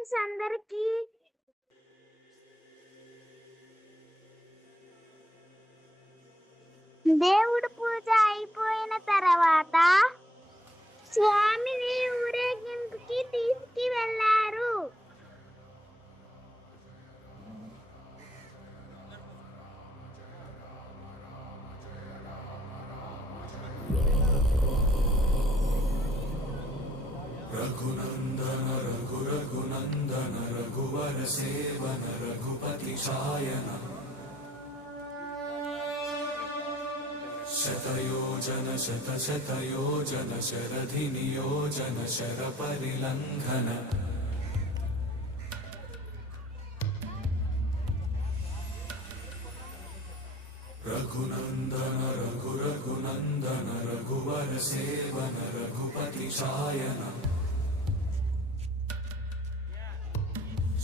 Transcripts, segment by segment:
Friends అందరికి దేవుడు పూజ అయిపోయిన తర్వాత స్వామిని ఊరేగింపుకి తీసుకువెళ్లారు. రఘునందన రఘునందన రఘువర సేవన రఘుపతి ఛాయన శతయోజన శతయోజన శరధి నియోజన శర పరిలంఘన రఘునందన రఘునందన రఘువర సేవన రఘుపతి ఛాయన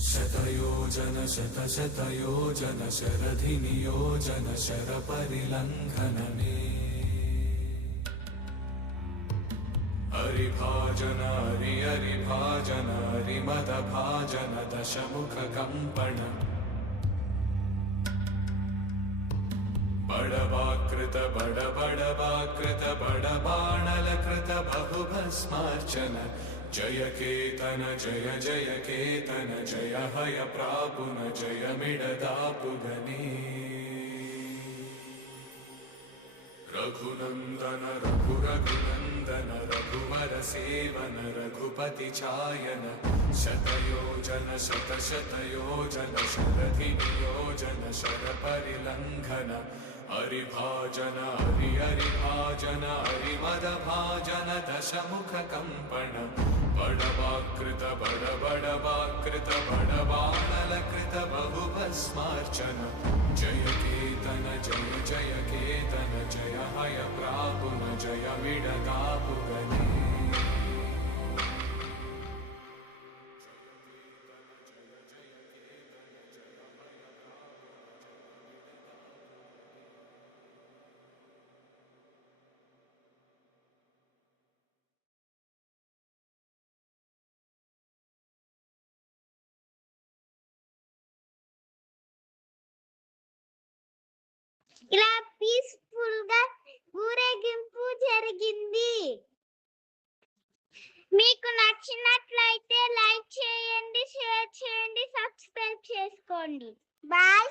శతయోజన శతయోజన శరధి నియోజన శర పరిలంఘననే హరిభాజన హరిభాజన హరిమద భాజన దశముఖ కంపణ బడవాకృత బడవాకృత బడబాణలకృత బహుభస్మార్చన జయ కేతన జయ జయ కేతన జయ హయ ప్రాపున జయ మిడదాపుగనే రఘునందన రఘునందన రఘువర సేవన రఘుపతి ఛాయన శతయోజన శతయోజన శరధి నియోజన శర పరిలంఘన హరిభాజన హరిభాజన హరిమద భాజన దశముఖ కంపణ బడవాకృత బడవాకృత బడబాణలకృత బహుభస్మార్చన జయ కేతన జయ జయ కేతన జయ హయ ప్రాపున జయ మిడదాపుగనే ఇలా పీస్ఫుల్ గా ఊరేగింపు జరిగింది. మీకు నచ్చినట్లయితే లైక్ చేయండి, షేర్ చేయండి, సబ్స్క్రైబ్ చేసుకోండి. బాయ్.